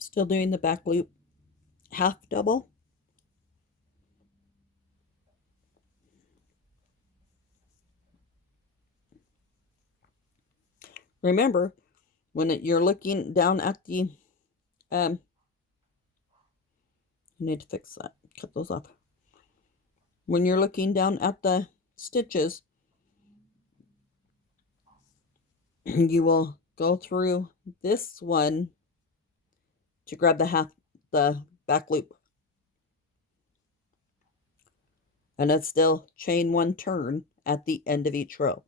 Still doing the back loop half double. Remember, when you're looking down at the, I need to fix that, cut those off. When you're looking down at the stitches, you will go through this one to grab the back loop. And it's still chain one turn at the end of each row.